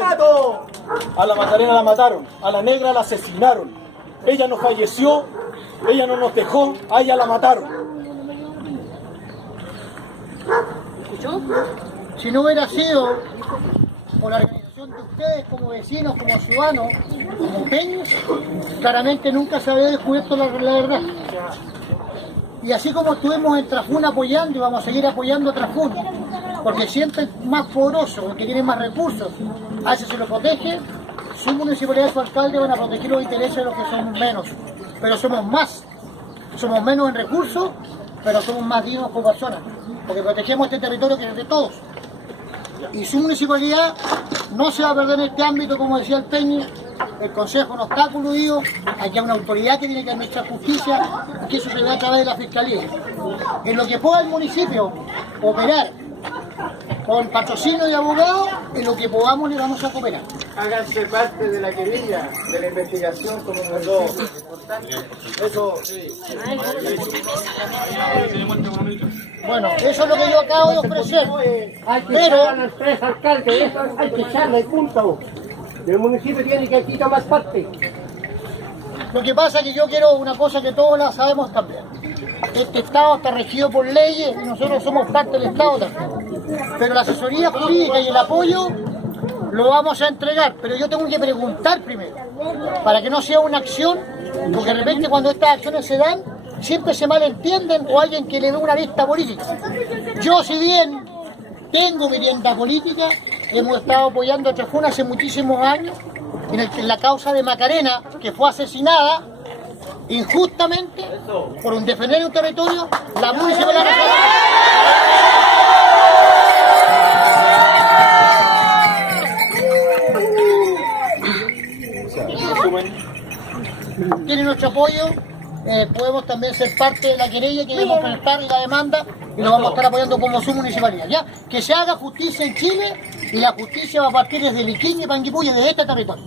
razón. A la Macarena la mataron, a la negra la asesinaron. Ella no falleció, ella no nos dejó, a ella la mataron. ¿Escuchó? Si no hubiera sido por la organización de ustedes como vecinos, como ciudadanos, como peñas, claramente nunca se habría descubierto la verdad. Y así como estuvimos en Trafún apoyando y vamos a seguir apoyando a Trafún, porque siempre es más poderoso, el que tiene más recursos, a ese se lo protege, su municipalidad y su alcalde van a proteger los intereses de los que somos menos, pero somos más, somos menos en recursos, pero somos más dignos como personas, porque protegemos este territorio que es de todos. Y su municipalidad no se va a perder en este ámbito, como decía el Peña, el Consejo no está coludido, aquí hay una autoridad que tiene que administrar justicia y que eso se ve a través de la Fiscalía. En lo que pueda el municipio operar con patrocinio de abogados, en lo que podamos le vamos a cooperar. Háganse parte de la querella, de la investigación como municipio. Eso, sí. Bueno, eso es lo que yo acabo de ofrecer. Pero Al tres alcaldes, eso hay que echarle punto. El municipio tiene que aquí tomar parte. lo que pasa es que yo quiero una cosa que todos la sabemos también. Este Estado está regido por leyes y nosotros somos parte del Estado también. Pero la asesoría jurídica y el apoyo lo vamos a entregar, pero yo tengo que preguntar primero, para que no sea una acción, porque de repente cuando estas acciones se dan, siempre se malentienden o alguien que le dé una lista política. Yo, si bien tengo mi tienda política, hemos estado apoyando a Trafún hace muchísimos años en la causa de Macarena, que fue asesinada injustamente por un defender un territorio, la municipalidad de tiene nuestro apoyo, podemos también ser parte de la querella que debemos presentar y la demanda y lo vamos a estar apoyando como su municipalidad. ¿Ya? Que se haga justicia en Chile y la justicia va a partir desde Liquiñe, Panguipulli, desde este territorio.